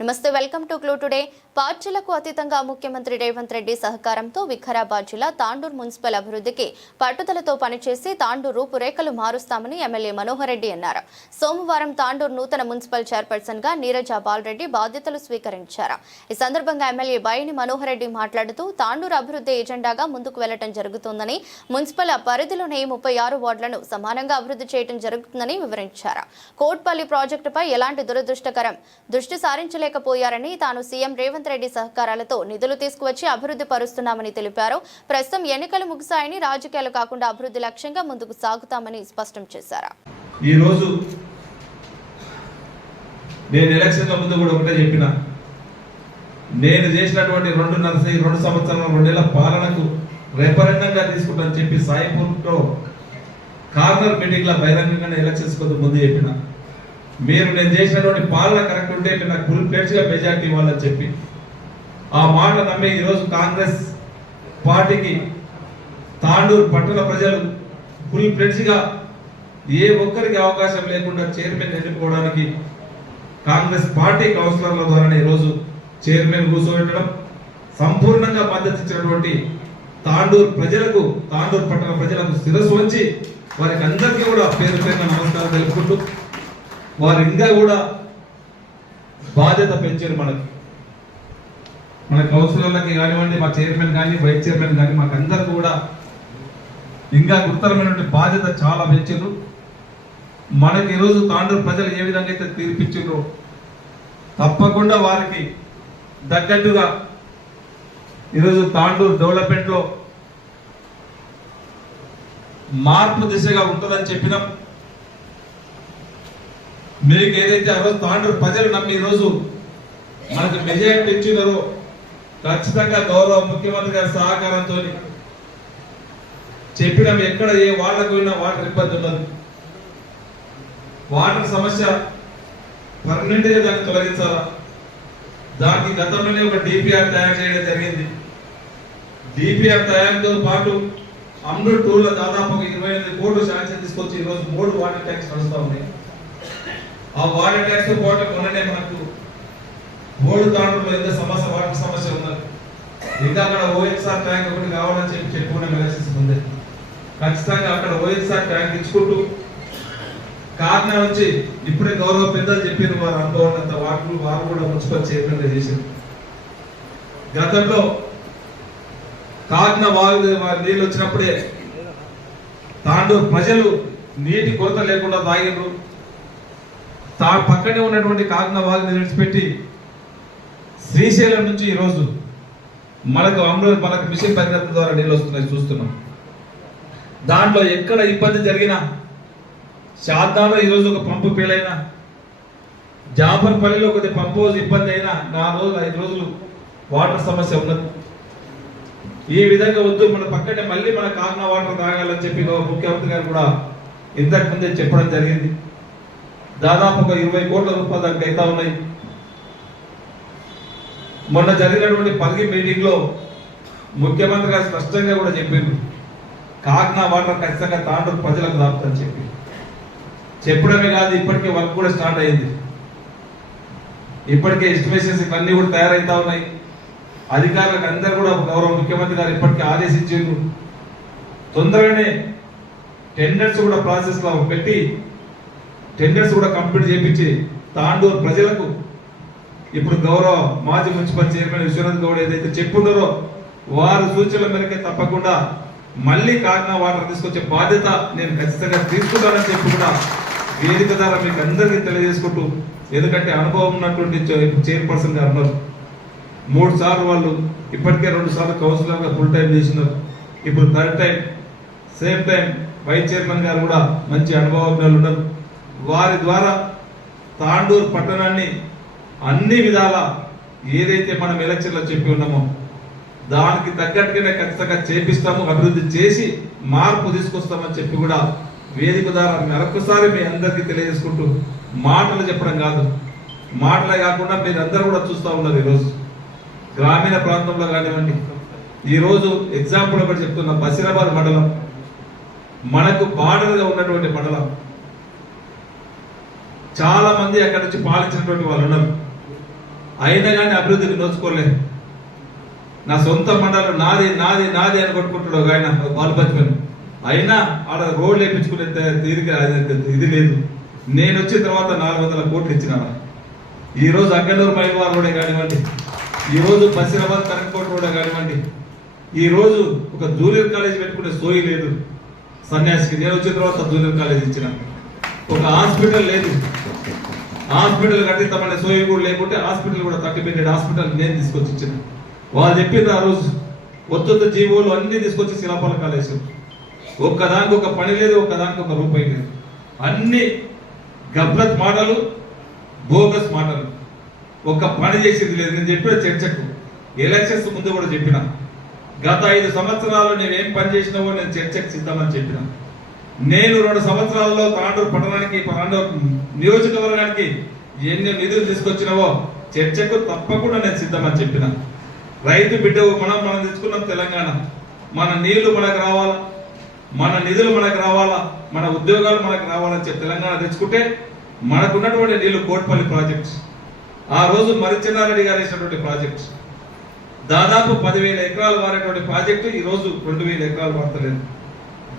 నమస్తే, welcome to clue today. పార్టీలకు అతీతంగా ముఖ్యమంత్రి రేవంత్ రెడ్డి సహకారంతో వికారాబాద్ జిల్లా తాండూర్ మున్సిపల్ అభివృద్ధికి పట్టుదలతో పనిచేసి తాండూర్ రూపురేఖలు మారుస్తామని ఎమ్మెల్యే మనోహర్ రెడ్డి అన్నారు. సోమవారం తాండూర్ నూతన మున్సిపల్ చైర్పర్సన్ గా నీరజ బాలరెడ్డి బాధ్యతలు స్వీకరించారు. ఈ సందర్భంగా ఎమ్మెల్యే బైని మనోహర్ రెడ్డి మాట్లాడుతూ తాండూర్ అభివృద్ధి ఎజెండాగా ముందుకు వెళ్లడం జరుగుతుందని, మున్సిపల్ పరిధిలోని 36 వార్డులను సమానంగా అభివృద్ధి చేయడం జరుగుతుందని వివరించారు. కోట్పల్లి ప్రాజెక్టుపై ఎలాంటి దురదృష్టకరం దృష్టి సారించలేకపోయారని, తాను సీఎం రేవంత్ రెడ్డి సహకారాలతో నిధులు తీసుకువచ్చి అభివృద్ధి పరుస్తున్నామని తెలిపారు. ప్రస్తుతం ఎన్నికలు ముగిశాయని, రాజకీయాలు కాకుండా అభివృద్ధి లక్ష్యంగా ముందుకు సాగుతామని స్పష్టం చేశారు. ఈ రోజు నేను ఎలక్షన్ ముందు కూడా ఒకటే చెప్పిన, నేను చేసినటువంటి 2 సంవత్సరాల 2 నెలల పాలనకు రెఫరెండంగా తీసుకుంటానని చెప్పి సాయిపూర్లో కార్నర్ మీటింగ్ లో బహిరంగంగా ఎలక్షన్స్ కొంత ముందు చెప్పిన, మీరు నేను చేసినటువంటి పాలన కరెక్ట్ ఉంటే నాకు ఫుల్ ప్లేట్స్ గా మెజార్టీ ఇవ్వాలని చెప్పి ఆ మాట నమ్మి ఈరోజు కాంగ్రెస్ పార్టీకి తాండూరు పట్టణ ప్రజలు ఫుల్ ప్లేట్స్ గా ఏ ఒక్కరికి అవకాశం లేకుండా చైర్మన్ ఎన్నుకోవడానికి కాంగ్రెస్ పార్టీ కౌన్సిలర్ల ద్వారా ఈరోజు చైర్మన్ కూర్చోబెట్టడం, సంపూర్ణంగా మద్దతు ఇచ్చినటువంటి తాండూరు ప్రజలకు, తాండూరు పట్టణ ప్రజలకు శిరస్సు వంచి వారికి అందరికీ కూడా పేరు పేరున నమస్కారం తెలుపుకుంటూ, వారు ఇంకా కూడా బాధ్యత పెంచారు. మన కౌన్సిలర్లకి కానివ్వండి, మా చైర్మన్ కానీ వైస్ చైర్మన్ కానీ మాకందరికి కూడా ఇంకా గురుతరమైనటువంటి బాధ్యత చాలా పెంచారు. మనకి ఈరోజు తాండూరు ప్రజలు ఏ విధంగా అయితే తీర్పిచ్చారో తప్పకుండా వారికి తగ్గట్టుగా ఈరోజు తాండూరు డెవలప్మెంట్ లో మార్పు దిశగా ఉంటుందని చెప్పినాం. మీకు ఏదైతే ఆ రోజు తాండూరు ప్రజలు నమ్మి ఈరోజు మనకు మెజారిటీ ఇచ్చినారో ఖచ్చితంగా గౌరవ ముఖ్యమంత్రి గారి సహకారంతో చెప్పినాం. ఎక్కడ ఏ వార్డుకు పోయినా వాటర్ ఇబ్బంది ఉన్నది, వాటర్ సమస్య పర్మనెంట్ గా దాన్ని తొలగించాలా, దానికి గతంలోనే ఒక డిపిఆర్ తయారు చేయడం జరిగింది. డిపిఆర్ తయారీతో పాటు అమృత్ టూర్లో దాదాపు 28 కోట్లు శాంక్షన్ తీసుకొచ్చి ఈరోజు 3 వాటర్ ట్యాంక్స్ నడుస్తూ ఉన్నాయి. ఆ వాటర్ ట్యాంక్స్ తో పాటు మొన్ననే మనకు ఓల్డ్ తాండూరులో ఎంత సమస్య, వాటర్ సమస్య ఉన్నది. ఇంకా అక్కడ ఓఎస్ఆర్ ట్యాంక్ ఒకటి కావాలని చెప్పి చెప్పుకునే ఎలక్షన్స్ ఉంది. ఖచ్చితంగా అక్కడ ఓఎస్ఆర్ ట్యాంక్ ఇచ్చుకుంటూ కాకినా నుంచి ఇప్పుడే గౌరవ పెద్దలు చెప్పిన వారు అనుభవం వారు కూడా మున్సిపల్ చైర్మన్ గా చేశారు. గతంలో కాకినా వాగు నీళ్ళు వచ్చినప్పుడే తాండూరు ప్రజలు నీటి కొరత లేకుండా తాగిరు. పక్కనే ఉన్నటువంటి కాకినా వాగుని విడిచిపెట్టి శ్రీశైలం నుంచి ఈరోజు మనకు మిషన్ భగీరథ ద్వారా నీళ్ళు వస్తున్నాయి చూస్తున్నాం. దాంట్లో ఎక్కడ ఇబ్బంది జరిగినా, శాతాలో ఈరోజు ఒక పంపు ఫెయిల్, జాఫర్పల్లిలో కొద్ది పంపు ఇబ్బంది అయినా 4 రోజులు 5 రోజులు వాటర్ సమస్య ఉన్నది. ఈ విధంగా వద్దు, మన పక్కనే మళ్ళీ మన కాకినా వాటర్ తాగాలని చెప్పి ముఖ్యమంత్రి గారు కూడా ఇంతకు ముందే చెప్పడం జరిగింది. దాదాపు ఒక 20 కోట్ల రూపాయలు దానికి అయితే ఉన్నాయి. మొన్న జరిగినటువంటి పరిగి మీటింగ్ లో ముఖ్యమంత్రి గారు స్పష్టంగా కూడా చెప్పిండ్రు, కాకినా వాటర్ ఖచ్చితంగా తాండూరు ప్రజలకు దాపుతని చెప్పి చెప్పడమే కాదు, ఇప్పటికే వర్క్ కూడా స్టార్ట్ అయింది. ఇప్పటికే ఎస్టిమేషన్స్ అన్ని కూడా తయారైతా ఉన్నాయి. అధికారులకు అందరూ కూడా గౌరవ ముఖ్యమంత్రి గారు ఇప్పటికే ఆదేశించారు. తొందరగానే టెండర్స్ కూడా ప్రాసెస్ లో పెట్టి టెండర్స్ కూడా కంప్లీట్ చేయించి తాండూరు ప్రజలకు ఇప్పుడు గౌరవ మాజీ మున్సిపల్ చైర్మన్ విశ్వనాథ్ గౌడ్ ఏదైతే చెప్పున్నారో వారి సూచనల మేరకే తప్పకుండా మళ్ళీ కాకినా వాటర్ తీసుకొచ్చే బాధ్యత నేను ఖచ్చితంగా తీసుకుంటానని చెప్పి కూడా వేదిక ద్వారా మీకు అందరికీ తెలియజేసుకుంటూ, ఎందుకంటే అనుభవం ఉన్నటువంటి చైర్పర్సన్ గారు ఉన్నారు. 3 సార్లు వాళ్ళు ఇప్పటికే 2 సార్లు కౌన్సిలర్ గా ఫుల్ టైం చేసినారు. ఇప్పుడు 3rd time same time vice chairman గారు కూడా మంచి అనుభవజ్ఞులు ఉన్నారు. వారి ద్వారా తాండూరు పట్టణాన్ని అన్ని విధాల ఏదైతే మనం ఎలక్షన్లో చెప్పి ఉన్నామో దానికి తగ్గట్టుగానే ఖచ్చితంగా చేపిస్తాము, అభివృద్ధి చేసి మార్పు తీసుకొస్తామని చెప్పి కూడా వేదిక ద్వారా మరొకసారి మీ అందరికీ తెలియజేసుకుంటూ, మాటలు చెప్పడం కాదు, మాటలే కాకుండా మీరు అందరూ కూడా చూస్తూ ఉన్నారు. ఈరోజు గ్రామీణ ప్రాంతంలో కానివ్వండి, ఈరోజు ఎగ్జాంపుల్ ఒకటి చెప్తున్నా, బసిరాబాద్ మండలం మనకు బార్డర్గా ఉన్నటువంటి మండలం. చాలా మంది అక్కడ నుంచి పాలించినటువంటి వాళ్ళు ఉన్నారు. అయినా కానీ అభివృద్ధికి నోచుకోలేదు. నా సొంత మండలం నాది నాది నాది అని కొట్టుకుంటాడు ఒక ఆయన బాలపతిని, అయినా ఆడ రోడ్లు వేయించుకునే తీరిక ఇది లేదు. నేను వచ్చిన తర్వాత 400 కోట్లు ఇచ్చిన. ఈ రోజు అగ్గనూరు మైల్వార్ రోడే కానివ్వండి, ఈ రోజు బసిరాబాద్ కరంకోట రోడే కానివ్వండి, ఈ రోజు ఒక జూనియర్ కాలేజ్ పెట్టుకునే సోయి లేదు సన్యాసికి. నేను వచ్చిన తర్వాత జూనియర్ కాలేజ్ ఇచ్చిన. ఒక హాస్పిటల్ లేదు, హాస్పిటల్ కట్టిస్తామనే సోయి కూడా లేకుంటే హాస్పిటల్ కూడా 30 బెడెడ్ హాస్పిటల్ నేను తీసుకొచ్చి ఇచ్చిన. వాళ్ళు చెప్పింది ఆ రోజు ఒత్తొత్త జీవోలు అన్ని తీసుకొచ్చి శిలాఫలకాలు వేసారు. ఒక్కదానికి ఒక పని లేదు, ఒక్కదానికి ఒక రూపాయి లేదు. అన్ని గబ్లత్ మాటలు, బోగస్ మాటలు, ఒక్క పని చేసేది లేదు. నేను చెప్పిన చర్చకు ఎలక్షన్స్ ముందు కూడా చెప్పిన, గత 5 సంవత్సరాలు నేనేం పని చేసినావో నేను చర్చకు సిద్ధమని చెప్పిన. నేను 2 సంవత్సరాల్లో తాండూరు పట్టణానికి, తాండూరు నియోజకవర్గానికి ఎన్ని నిధులు తీసుకొచ్చినావో చర్చకు తప్పకుండా నేను సిద్ధమని చెప్పిన. రైతు బిడ్డ మనం తెచ్చుకున్నాం తెలంగాణ, మన నీళ్లు మనకు రావాలా, మన నిధులు మనకు రావాలా, మన ఉద్యోగాలు మనకు రావాలని చెప్పి తెలంగాణ తెచ్చుకుంటే మనకున్నటువంటి నీళ్లు కోట్పల్లి ప్రాజెక్ట్స్, ఆ రోజు మరిచెన్నారెడ్డి గారు వేసినటువంటి ప్రాజెక్ట్స్, దాదాపు 10,000 ఎకరాలు వారేటువంటి ప్రాజెక్టు ఈ రోజు 2,000 ఎకరాలు వాడతలేదు.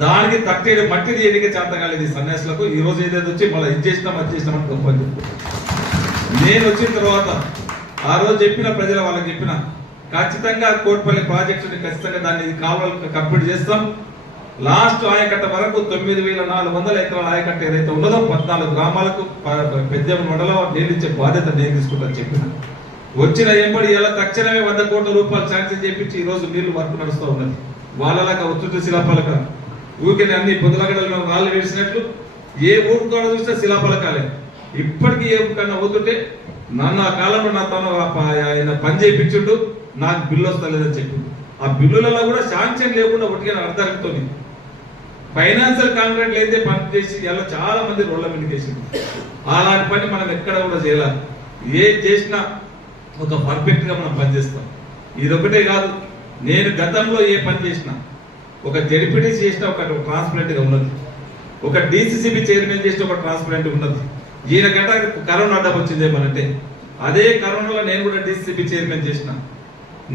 దానికి తట్టేడు మట్టిని ఎన్నిక చేతగాలేదు ఈ సన్యాసులకు. ఈ రోజు ఏదైతే వచ్చి మళ్ళీ ఇది చేసినాం అది చేసినామని గొప్పని చెప్పు. నేను వచ్చిన తర్వాత ఆ రోజు చెప్పిన ప్రజల వాళ్ళకి చెప్పిన, ఖచ్చితంగా కోట్పల్లి ప్రాజెక్టుని ఖచ్చితంగా దాన్ని కాలువలు కంప్లీట్ చేస్తాం. లాస్ట్ ఆయకట్ట వరకు 9,400 ఎకరాల ఆయకట్ట ఏదైతే ఉన్నదో 14 గ్రామాలకు పెద్ద మండలం నీళ్ళు ఇచ్చే బాధ్యత నేను తీసుకుంటాను చెప్పిన. వచ్చిన ఎంబడి ఇలా తక్షణమే 100 కోట్ల రూపాయలు శాంక్షన్ చేపించి ఈ రోజు నీళ్లు వర్క్ నడుస్తూ ఉన్నది. వాళ్ళలాగా ఒత్తుటి శిలాఫలక ఊరికే అన్ని పొద్దులగడలు రాళ్ళు వేసినట్లు ఏ ఊరు కూడా చూసినా శిలాఫలకాలే. ఇప్పటికీ ఏ కన్నా పోతుంటే నన్ను ఆ కాలంలో నా తను ఆయన పని చేయించుండు, నాకు బిల్లు వస్తలేదని చెప్పిండు. ఆ బిల్లులలో కూడా శాంక్షన్ లేకుండా ఒకటిగా అర్థాలతోని ఫైనాన్షియల్ కాంట్రాక్ట్ అయితే పని చేసి ఇలా చాలా మంది రోడ్ల మీద చేసింది. అలాంటి పని మనం ఎక్కడ కూడా చేయాలి. ఏ చేసినా ఒక పర్ఫెక్ట్ గా మనం పనిచేస్తాం. ఇది ఒకటే కాదు, నేను గతంలో ఏ పని చేసినా ఒక జెడ్పీటీసీ చేసిన ఒక ట్రాన్స్పరెంట్ గా ఉన్నది, ఒక డిసిసిబి చైర్మన్ చేసిన ఒక ట్రాన్స్పరెంట్ ఉన్నది. ఈయన గంట కరోనా అడ్డం వచ్చిందేమనంటే అదే కరోనాలో నేను కూడా డిసిసిబి చైర్మన్ చేసిన.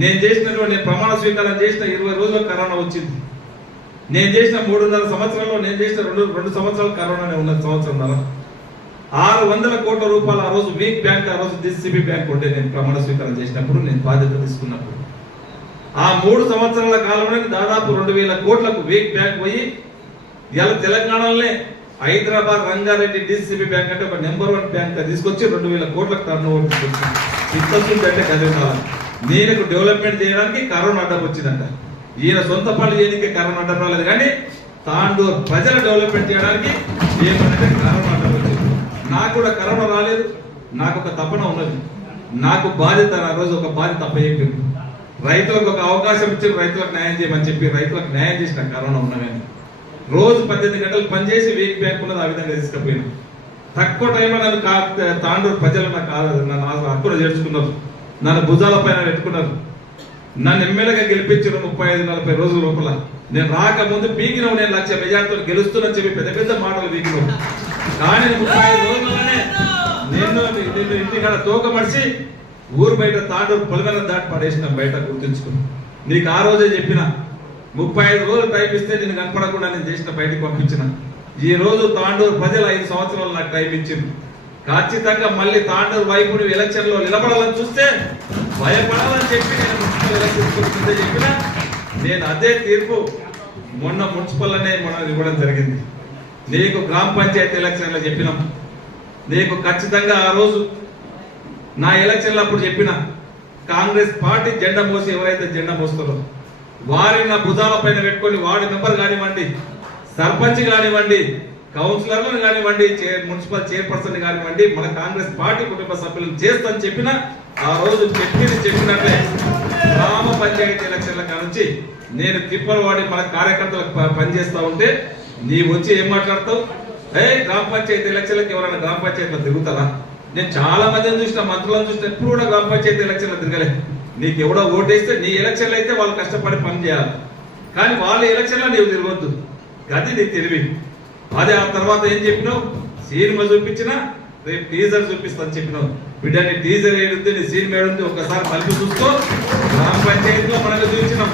నేను చేసినటువంటి ప్రమాణ స్వీకారం చేసిన 20 రోజుల్లో కరోనా వచ్చింది. నేను చేసిన 3.5 సంవత్సరాల్లో నేను చేసిన 2 సంవత్సరాలు కరోనానే ఉన్నది. సంవత్సరంన్నర 600 కోట్ల రూపాయలు ఆ రోజు వీక్ బ్యాంక్, ఆ రోజు డిసిసిబి బ్యాంక్ ఉంటే నేను ప్రమాణ స్వీకారం చేసినప్పుడు, నేను బాధ్యత తీసుకున్నప్పుడు ఆ 3 సంవత్సరాల కాలంలో దాదాపు 2,000 కోట్లకు వీక్ బ్యాంక్ పోయి ఇలా తెలంగాణలోనే హైదరాబాద్ రంగారెడ్డి డిసిసిబి బ్యాంక్ అంటే ఒక నెంబర్ 1 బ్యాంక్ తీసుకొచ్చి 2,000 కోట్లకు టర్న్ ఓవర్ తీసుకొచ్చింది. ఇంతస్తుందంటే చదివినాలి. నేను డెవలప్మెంట్ చేయడానికి కరోనా అడ్డం వచ్చిందంట. ఈయన సొంత పనులు చేయడానికి కరోనా అడ్డం రాలేదు, కానీ తాండూరు ప్రజల డెవలప్మెంట్ చేయడానికి ఏమంటే కరోనా అడ్డం వచ్చింది. నాకు కూడా కరోనా రాలేదు, నాకు ఒక తపన ఉన్నది, నాకు బాధ్యత. ఆ రోజు ఒక బాధ్యత అప్పచెప్పింది, రైతులకు ఒక అవకాశం ఇచ్చి రైతులకు న్యాయం చేయమని చెప్పి రైతులకు న్యాయం చేసిన కరోనా ఉన్నదని రోజు 18 గంటలు పనిచేసి వీక్ బ్యాంక్ ఉన్నది ఆ విధంగా తీసుకుపోయినా. తక్కువ టైంలో నన్ను తాండూరు ప్రజలు నన్ను హక్కులు చేర్చుకున్నారు, నన్ను భుజాల పైన పెట్టుకున్నారు, నన్ను ఎమ్మెల్యేగా గెలిపించారు 35-40 రోజుల లోపల. నేను రాకముందు పీకినవు నేను 1,00,000 మెజార్టీతో గెలుస్తున్నా చెప్పి పెద్ద పెద్ద మాటలు పీకినవు. కానీ 35 రోజుల్లోనే నిన్ను ఇంటికాడ తోక మడిచి ఊరు బయట తాండూరు పొలగల దాటి పడేసిన బయట గుర్తుంచుకుని. నీకు ఆ రోజే చెప్పిన 35 రోజులు టైం ఇస్తే నేను కనపడకుండా నేను చేసిన బయటకు పంపించిన. ఈ రోజు తాండూరు ప్రజలు 5 సంవత్సరాలు నాకు టైం ఇచ్చింది. ఖచ్చితంగా మళ్ళీ తాండూరు వైపు ఎలక్షన్ లో నిలబడాలని చూస్తే భయపడాలని చెప్పి నేను మున్సిపల్ ఎలక్షన్ చెప్పిన. నేను అదే తీర్పు మొన్న మున్సిపల్ అనే మనం ఇవ్వడం జరిగింది. నీకు గ్రామ పంచాయతీ ఎలక్షన్లో చెప్పినాం, నీకు ఖచ్చితంగా ఆ రోజు నా ఎలక్షన్లో అప్పుడు చెప్పిన కాంగ్రెస్ పార్టీ జెండా మోసి ఎవరైతే జెండా మోస్తారో వారిని నా భుజాల పైన పెట్టుకొని వార్డు మెంబర్ కానివ్వండి, సర్పంచ్ కానివ్వండి, కౌన్సిలర్లను కానివ్వండి, మున్సిపల్ చైర్పర్సన్ కానివ్వండి, మన కాంగ్రెస్ పార్టీ కుటుంబ సభ్యులను చేస్తానని చెప్పిన. ఆ రోజు చెప్పినట్లే గ్రామ పంచాయతీ ఎలక్షన్ల కానుంచి నేను తిప్పలు వాడి మన కార్యకర్తలకు పనిచేస్తా ఉంటే నీవు వచ్చి ఏం మాట్లాడతావు? గ్రామ పంచాయతీ ఎలక్షన్లకు ఎవరైనా గ్రామ పంచాయతీలో తిరుగుతారా? నేను చాలా మందిని చూసిన, మంత్రులను చూసిన, ఎప్పుడు కూడా గ్రామ పంచాయతీ ఎలక్షన్లో తిరగలే. నీకు ఎవడో ఓటేస్తే నీ ఎలక్షన్లు అయితే వాళ్ళు కష్టపడి పని చేయాలి, కానీ వాళ్ళ ఎలక్షన్లో నీవు తిరగొద్దు. గది నీకు తెలివి. అదే ఆ తర్వాత ఏం చెప్పినావు? సినిమా చూపించిన రేపు టీజర్ చూపిస్తాను చెప్పినాం. బిడ్డ నీ టీజర్ ఏడుంది, నీ సీన్ ఏడుంది, ఒకసారి కలిపి చూసుకో. గ్రామ పంచాయతీలో మనమే చూపించినాం,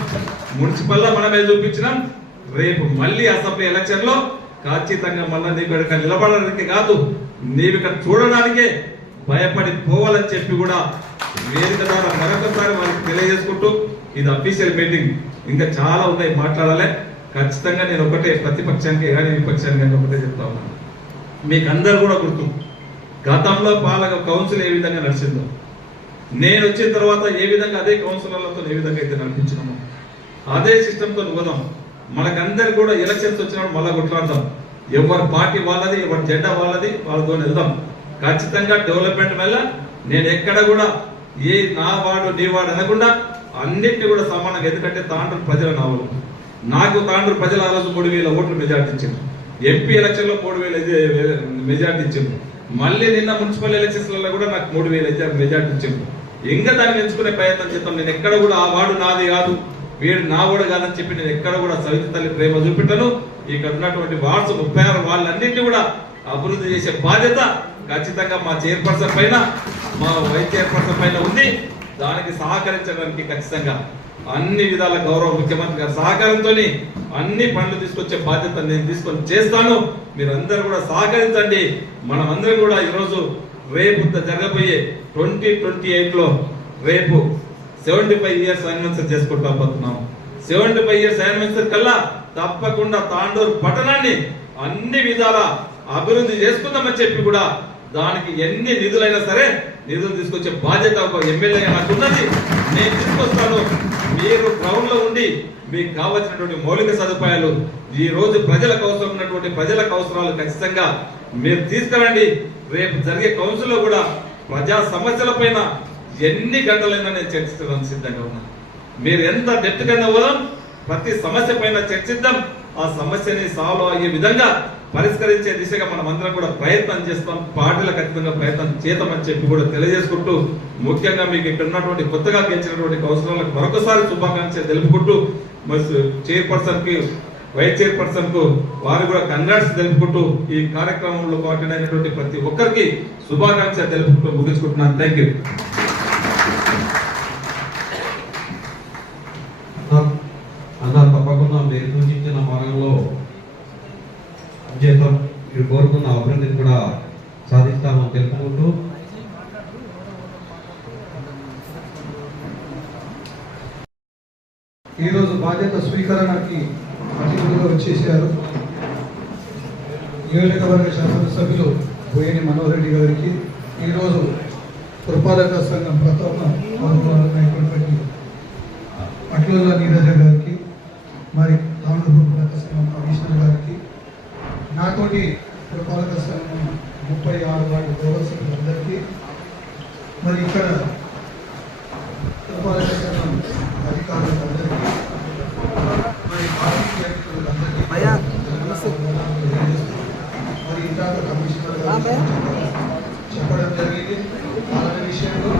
మున్సిపల్ లో మనమే చూపించినాం. రేపు మళ్ళీ అసెంబ్లీ ఎలక్షన్ లో ఖచ్చితంగా మళ్ళీ నీకు ఇక్కడ నిలబడడానికి కాదు, నీవు ఇక్కడ చూడడానికే భయపడి పోవాలని చెప్పి కూడా వేదిక ద్వారా మరొకసారి వాళ్ళకి తెలియజేసుకుంటూ, ఇది అఫీషియల్ మీటింగ్, ఇంకా చాలా ఉన్నాయి మాట్లాడాలి. ఖచ్చితంగా నేను ఒకటే ప్రతిపక్షానికి కానీ విపక్షానికి కానీ ఒకటే చెప్తా ఉన్నాను. మీకు అందరు కూడా గుర్తు, గతంలో పాలక కౌన్సిల్ ఏ విధంగా నడిచిందో, నేను వచ్చిన తర్వాత ఏ విధంగా అదే కౌన్సిలర్లతో ఏ విధంగా అయితే నడిపించినామో అదే సిస్టంతో పోదాం. మనకందరు కూడా ఎలక్షన్స్ వచ్చినప్పుడు మళ్ళా కొట్లాడదాం. ఎవరి పార్టీ వాళ్ళది, ఎవరి జెండా వాళ్ళది, వాళ్ళతో వెళ్దాం. ఖచ్చితంగా డెవలప్మెంట్ వల్ల నేను ఎక్కడ కూడా ఏ నా వాడు నీ వాడు అనకుండా అన్నింటినీ కూడా సమానంగా, ఎందుకంటే తాండ్రు ప్రజల నావలు. నాకు తాండ్రు ప్రజల ఆ రోజు 3000 ఓట్లు మెజార్టీ ఇచ్చింది. ఎంపీ ఎలక్షన్ లో 3000 మెజార్టీ ఇచ్చింది. మళ్ళీ నిన్న మున్సిపల్ ఎలక్షన్స్ లో కూడా నాకు 3000 మెజార్టీ ఇచ్చింది. ఇంకా దాన్ని ఎంచుకునే ప్రయత్నం చేద్దాం. నేను ఎక్కడ కూడా ఆ వాడు నాది కాదు, వీడు నా వాడు కాదని చెప్పి నేను ఎక్కడ కూడా సవిత తల్లి ప్రేమ చూపెట్టాను. ఇక్కడ ఉన్నటువంటి వార్డ్స్ 36 వాళ్ళన్నింటినీ కూడా అభివృద్ధి చేసే బాధ్యత ఖచ్చితంగా మా చైర్పర్సన్ పైన, మా వైస్ చైర్పర్సన్ పైన ఉంది. దానికి సహకరించడానికి ఖచ్చితంగా అన్ని విధాల గౌరవ ముఖ్యమంత్రి గారి సహకారంతో అన్ని పనులు తీసుకొచ్చే బాధ్యత నేను తీసుకొని చేస్తాను. మీరందరూ కూడా సహకరించండి. మనమందరం కూడా ఈరోజు రేపు జరగబోయే 2028 లో రేపు 75 ఇయర్స్ యానివర్సరీ చేసుకుంటా పోతున్నాం. 75 ఇయర్స్ యానివర్సరీ కల్లా తప్పకుండా తాండూరు పట్టణాన్ని అన్ని విధాల అభివృద్ధి చేసుకుందామని చెప్పి కూడా దానికి ఎన్ని నిధులైనా సరే నిధులు తీసుకొచ్చే బాధ్యత ఒక ఎమ్మెల్యే నాకు ఉన్నది. నేను తీసుకొస్తాను. మీరు గ్రౌండ్ లో ఉండి మీకు కావాల్సినటువంటి మౌలిక సదుపాయాలు, ఈ రోజు ప్రజలకు అవసరం ఉన్నటువంటి ప్రజలకు అవసరాలు ఖచ్చితంగా మీరు తీసుకురండి. రేపు జరిగే కౌన్సిల్ లో కూడా ప్రజా సమస్యల పైన ఎన్ని గంటలైనా నేను చర్చించడానికి సిద్ధంగా ఉన్నాను. మీరు ఎంత డెప్త్ కింద పోదాం, ప్రతి సమస్య పైన చర్చిద్దాం. ఆ సమస్యని సాల్వ్ అయ్యే విధంగా పరిష్కరించే దిశగా మనం అందరం కూడా ప్రయత్నం చేస్తాం. పార్టీలకు ఖచ్చితంగా ప్రయత్నం చేద్దామని చెప్పి కూడా తెలియజేసుకుంటూ, ముఖ్యంగా మీకు ఇక్కడ ఉన్నటువంటి కొత్తగా గెలిచినటువంటి కౌన్సిలర్లకు మరొకసారి శుభాకాంక్షలు తెలుపుకుంటూ, చైర్పర్సన్ కి వైస్ చైర్పర్సన్ కు వారు కూడా కంగ్రాట్స్ తెలుపుకుంటూ, ఈ కార్యక్రమంలో పార్టీ అయినటువంటి ప్రతి ఒక్కరికి శుభాకాంక్షలు తెలుపుకుంటూ ముగించుకుంటున్నాను. Thank you. అన్న తప్పకుండా మీరు సూచించిన మార్గంలో చేస్తాం. మీరు కోరుకున్న అభివృద్ధిని కూడా సాధిస్తామని తెలుపుకుంటూ, ఈరోజు బాధ్యత స్వీకరణకి అతిథులుగా వచ్చేసారు నియోజకవర్గ శాసనసభ్యులు బోయిని మనోహర్ రెడ్డి గారికి, ఈరోజు పురపాలక సంఘం ప్రథమ నాయకుడికి అట్లూళ్ళ నీరజ గారికి, మరి తాండూరు పురపాలక సంఘం కమిషనర్ గారికి, నాతోటి పురపాలక సంఘం 36 వార్డు గౌరవ సభ్యులందరికీ, మరి ఇక్కడ పురపాలక సంఘం అధికారులందరికీ, మరి పార్టీ మరి ఇందాక కమిషనర్ గారు చెప్పడం జరిగింది. పాలన విషయంలో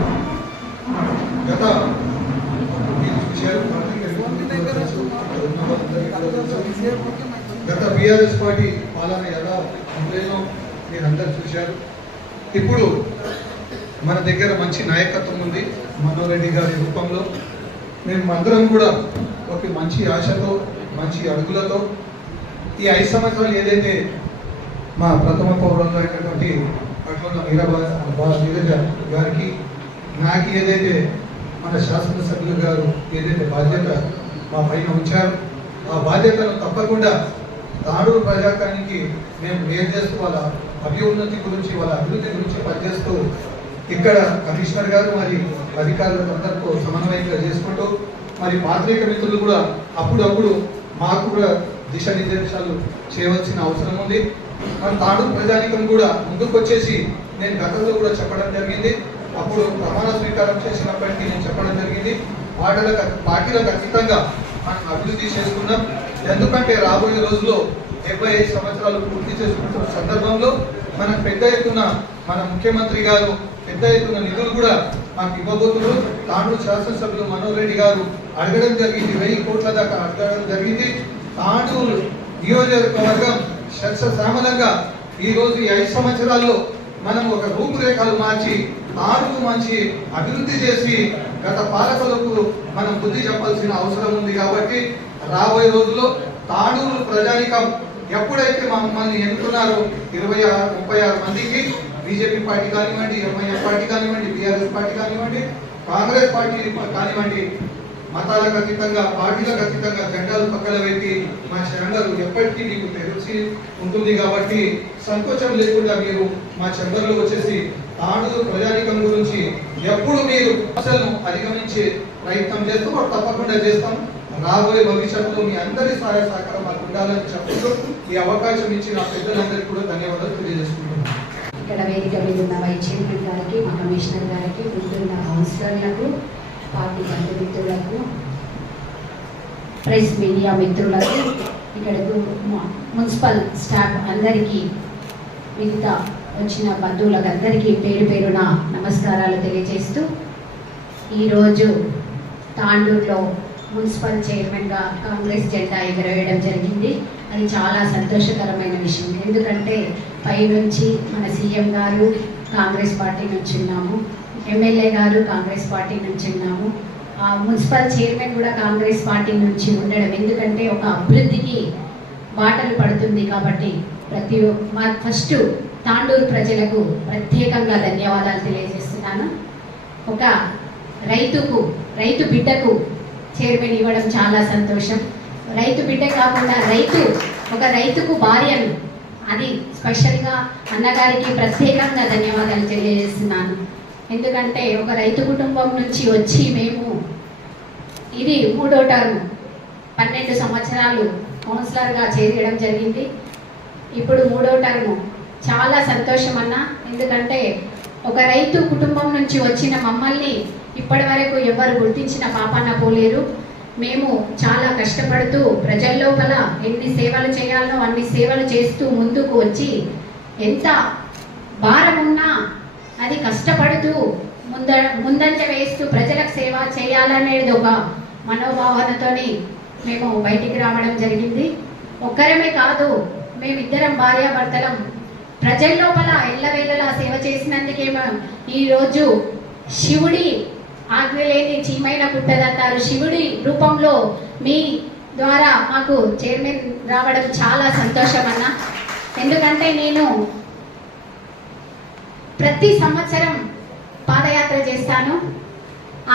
గత బీఆర్ఎస్ పార్టీ పాలన ఎలా ఉండేదో మీరందరూ చూశారు. ఇప్పుడు మన దగ్గర మంచి నాయకత్వం ఉంది మనోహర్ రెడ్డి గారి రూపంలో. మేము అందరం కూడా ఒక మంచి ఆశతో, మంచి అడుగులతో ఈ 5 సంవత్సరాలు ఏదైతే మా ప్రథమ పౌరంలో అయినటువంటి అట్లా నీరజ గారికి, నాకు ఏదైతే మన శాసనసభ్యులు గారు ఏదైతే బాధ్యత మా పైన ఉంచారో ఆ బాధ్యతను తప్పకుండా తాండూరు ప్రజాకానికి మేము మేలు చేస్తూ వాళ్ళ అభ్యున్నతి గురించి, వాళ్ళ అభివృద్ధి గురించి పనిచేస్తూ ఇక్కడ కమిషనర్ గారు మరి అధికారులు అందరితో సమన్వయంగా చేసుకుంటూ, మరి పాత్రిక మిత్రులు కూడా అప్పుడప్పుడు మాకు కూడా దిశానిర్దేశాలు చేయవలసిన అవసరం ఉంది. మరి తాండూరు ప్రజానికం కూడా ముందుకు వచ్చేసి, నేను గతంలో కూడా చెప్పడం జరిగింది, అప్పుడు ప్రమాణ స్వీకారం చేసినప్పటికీ నేను చెప్పడం జరిగింది, పార్టీలకు ఖచ్చితంగా మనం అభివృద్ధి చేసుకున్నాం. ఎందుకంటే రాబోయే రోజుల్లో 75 సంవత్సరాలు పూర్తి చేసుకుంటున్న సందర్భంలో మనకు పెద్ద ఎత్తున మన ముఖ్యమంత్రి గారు పెద్ద ఎత్తున నిధులు కూడా మాకు ఇవ్వబోతున్నారు. తాండూరు శాసనసభ్యులు మనోహర్ రెడ్డి గారు అడగడం జరిగింది, 1000 కోట్ల దాకా అడగడం జరిగింది. తాండూరు నియోజకవర్గం సస్యశ్యామలంగా ఈ రోజు ఈ 5 సంవత్సరాల్లో మనం ఒక రూపురేఖలు మార్చి తాండూరు మంచి అభివృద్ధి చేసి గత పాలకులకు మనం బుద్ధి చెప్పాల్సిన అవసరం ఉంది. కాబట్టి రాబోయే రోజుల్లో తాండూరు ప్రజానికం ఎప్పుడైతే మమ్మల్ని ఎన్నుకున్నారో 36 మందికి బీజేపీ పార్టీ కానివ్వండి, ఎంఐఎం పార్టీ కానివ్వండి, బీఆర్ఎస్ పార్టీ కానివ్వండి, కాంగ్రెస్ పార్టీ కానివ్వండి, మతాలకు అతీతంగా పార్టీలకు అతీతంగా జెండాలు పక్కన పెట్టి మా ఛాంబర్ ఎప్పటికీ మీకు తెలిసి ఉంటుంది. కాబట్టి సంకోచం లేకుండా మీరు మా ఛాంబర్లో వచ్చేసి తాండూరు ప్రజానికం గురించి ఎప్పుడు మీరు సమస్యలను అధిగమించే ప్రయత్నం చేస్తాం, తప్పకుండా చేస్తాం. రాబోయే భవిష్యత్తులో మీ అందరి సహాయ సహకారం మాకు ఉండాలని చెప్తూ ఈ అవకాశం ఇచ్చిన పెద్దలందరికీ కూడా ధన్యవాదాలు తెలియజేసుకుంటున్నాను. ఇక్కడ వేదిక మీద ఉన్న వైస్ చైర్మన్ గారికి, మా కమిషనర్ గారికి, ముందున్న కౌన్సిలర్లకు, పార్టీ బంధుమిత్రులకు, ప్రెస్ మీడియా మిత్రులకు, ఇక్కడకు మున్సిపల్ స్టాఫ్ అందరికీ, మిగతా వచ్చిన బంధువులకు అందరికీ పేరు పేరున నమస్కారాలు తెలియజేస్తూ, ఈరోజు తాండూరులో మున్సిపల్ చైర్మన్గా కాంగ్రెస్ జెండా ఎగరవేయడం జరిగింది. అది చాలా సంతోషకరమైన విషయం. ఎందుకంటే పై నుంచి మన సీఎం గారు కాంగ్రెస్ పార్టీ నుంచి ఉన్నాము, ఎమ్మెల్యే గారు కాంగ్రెస్ పార్టీ నుంచి ఉన్నాము, మున్సిపల్ చైర్మన్ కూడా కాంగ్రెస్ పార్టీ నుంచి ఉండడం ఎందుకంటే ఒక అభివృద్ధికి బాటలు పడుతుంది. కాబట్టి ఫస్ట్ తాండూరు ప్రజలకు ప్రత్యేకంగా ధన్యవాదాలు తెలియజేస్తున్నాను. ఒక రైతు బిడ్డకు చైర్మన్ ఇవ్వడం చాలా సంతోషం. రైతు బిడ్డ కాకుండా ఒక రైతుకు భార్యను, అది స్పెషల్గా అన్నగారికి ప్రత్యేకంగా ధన్యవాదాలు తెలియజేస్తున్నాను. ఎందుకంటే ఒక రైతు కుటుంబం నుంచి వచ్చి మేము ఇది 3వ టర్మ్ 12 సంవత్సరాలు కౌన్సిలర్గా చేయడం జరిగింది. ఇప్పుడు 3వ టర్మ్. చాలా సంతోషం అన్న. ఎందుకంటే ఒక రైతు కుటుంబం నుంచి వచ్చిన మమ్మల్ని ఇప్పటి వరకు ఎవరు గుర్తించిన పాపాన పోలేరు. మేము చాలా కష్టపడుతూ ప్రజల లోపల ఎన్ని సేవలు చేయాలో అన్ని సేవలు చేస్తూ ముందుకు వచ్చి ఎంత భారం ఉన్నా అది కష్టపడుతూ ముందంజ వేస్తూ ప్రజలకు సేవ చేయాలనేది ఒక మనోభావనతోని మేము బయటికి రావడం జరిగింది. ఒక్కరమే కాదు, మేమిద్దరం భార్యాభర్తలం ప్రజల లోపల ఎల్లవేళలా సేవ చేసినందుకేమో ఈరోజు శివుడి ఆజ్ఞ లేని చీమైన పుట్టదంటారు. శివుడి రూపంలో మీ ద్వారా మాకు చైర్మన్ రావడం చాలా సంతోషం అన్న. ఎందుకంటే నేను ప్రతి సంవత్సరం పాదయాత్ర చేస్తాను.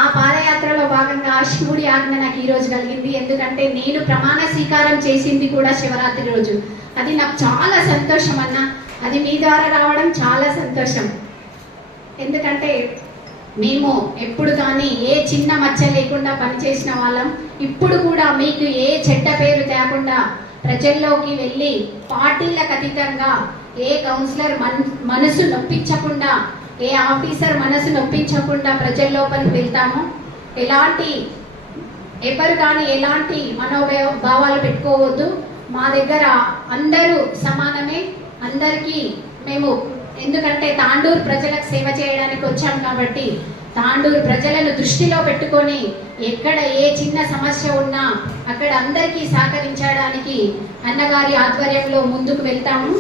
ఆ పాదయాత్రలో భాగంగా శివుడి ఆజ్ఞ నాకు ఈ రోజు కలిగింది. ఎందుకంటే నేను ప్రమాణ స్వీకారం చేసింది కూడా శివరాత్రి రోజు. అది నాకు చాలా సంతోషం అన్న. అది మీ ద్వారా రావడం చాలా సంతోషం. ఎందుకంటే మేము ఎప్పుడు కానీ ఏ చిన్న మచ్చ లేకుండా పనిచేసిన వాళ్ళం. ఇప్పుడు కూడా మీకు ఏ చెడ్డ పేరు తేకుండా ప్రజల్లోకి వెళ్ళి పార్టీలకు అతీతంగా ఏ కౌన్సిలర్ మనసు నొప్పించకుండా, ఏ ఆఫీసర్ మనసు నొప్పించకుండా ప్రజల లోపలికి వెళ్తాము. ఎవరు కానీ ఎలాంటి మనోభావాలు పెట్టుకోవద్దు. మా దగ్గర అందరూ సమానమే. అందరికీ మేము ఎందుకంటే తాండూరు ప్రజలకు సేవ చేయడానికి వచ్చాం కాబట్టి తాండూరు ప్రజలను దృష్టిలో పెట్టుకొని ఎక్కడ ఏ చిన్న సమస్య ఉన్నా అక్కడ అందరికీ సహకరించడానికి అన్నగారి ఆధ్వర్యంలో ముందుకు వెళ్తాము.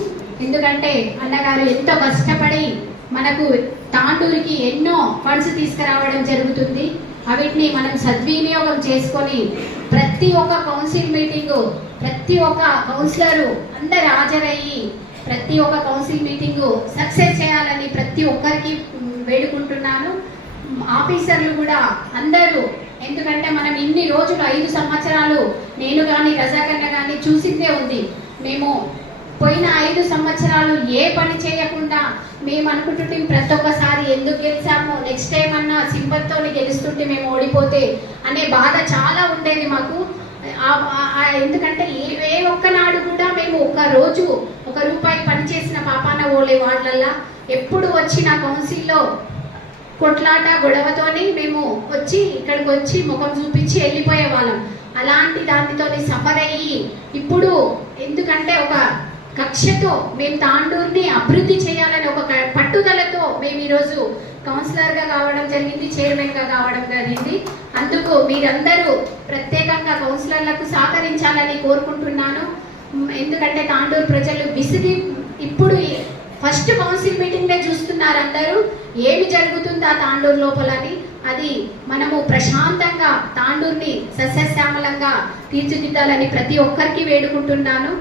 ఎందుకంటే అన్నగారు ఎంతో కష్టపడి మనకు తాండూరుకి ఎన్నో ఫండ్స్ తీసుకురావడం జరుగుతుంది. అవిటిని మనం సద్వినియోగం చేసుకొని ప్రతి ఒక్క కౌన్సిల్ మీటింగు, ప్రతి ఒక్క కౌన్సిలరు అందరు హాజరయ్యి ప్రతి ఒక్క కౌన్సిల్ మీటింగు సక్సెస్ చేయాలని ప్రతి ఒక్కరికి వేడుకుంటున్నాను. ఆఫీసర్లు కూడా అందరూ, ఎందుకంటే మనం ఇన్ని రోజులు 5 సంవత్సరాలు నేను కానీ రజాకన్న కానీ చూసిందే ఉంది. మేము పోయిన 5 సంవత్సరాలు ఏ పని చేయకుండా మేము అనుకుంటుంటే ప్రతి ఒక్కసారి ఎందుకు గెలిచామో, నెక్స్ట్ టైం అన్నా సింపతితో గెలుస్తుంటే మేము ఓడిపోతే అనే బాధ చాలా ఉండేది మాకు. ఎందుకంటే ఏ ఒక్కనాడు కూడా మేము ఒక రోజు ₹1 పని చేసిన పాపాన ఓలే వాళ్ళల్లా ఎప్పుడు వచ్చిన కౌన్సిల్లో కొట్లాట గొడవతోని మేము ఇక్కడికి వచ్చి ముఖం చూపించి వెళ్ళిపోయే వాళ్ళం. అలాంటి దానితో సఫర్ అయ్యి ఇప్పుడు ఎందుకంటే ఒక కక్షతో మేము తాండూరుని అభివృద్ధి చేయాలని ఒక పట్టుదలతో మేము ఈరోజు కౌన్సిలర్గా కావడం జరిగింది, చైర్మన్గా కావడం జరిగింది. అందుకు మీరందరూ ప్రత్యేకంగా కౌన్సిలర్లకు సహకరించాలని కోరుకుంటున్నాను. ఎందుకంటే తాండూరు ప్రజలు ఇప్పుడు ఫస్ట్ కౌన్సిల్ మీటింగ్ చూస్తున్నారు అందరూ ఏమి జరుగుతుందా తాండూరు లోపలని. అది మనము ప్రశాంతంగా తాండూరుని సస్యశ్యామలంగా తీర్చిదిద్దాలని ప్రతి ఒక్కరికి వేడుకుంటున్నాను.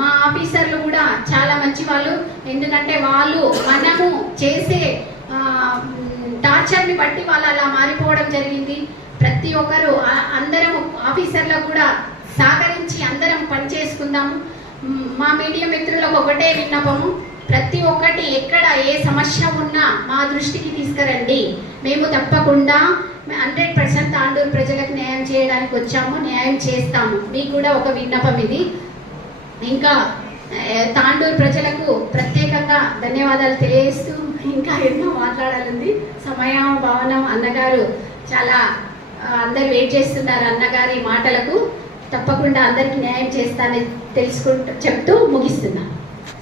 మా ఆఫీసర్లు కూడా చాలా మంచి వాళ్ళు, ఎందుకంటే వాళ్ళు మనము చేసే టార్చర్ని బట్టి వాళ్ళు అలా మారిపోవడం జరిగింది. ప్రతి ఒక్కరు అందరం ఆఫీసర్లకు కూడా సహకరించి అందరం పనిచేసుకుందాము. మా మీడియా మిత్రులకు ఒకటే విన్నపము, ప్రతి ఒక్కటి ఎక్కడ ఏ సమస్య ఉన్నా మా దృష్టికి తీసుకురండి. మేము తప్పకుండా 100% తాండూరు ప్రజలకు న్యాయం చేయడానికి వచ్చాము, న్యాయం చేస్తాము. మీకు కూడా ఒక విన్నపం ఇది. ఇంకా తాండూరు ప్రజలకు ప్రత్యేకంగా ధన్యవాదాలు తెలియజేస్తూ ఇంకా ఎన్నో మాట్లాడాలండి. సమయం భావనం అన్నగారు చాలా అందరు వెయిట్ చేస్తున్నారు అన్నగారి మాటలకు. తప్పకుండా అందరికి న్యాయం చేస్తానని చెప్తూ ముగిస్తున్నాను.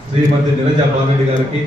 శ్రీమతి నీరజ బాలరెడ్డి గారికి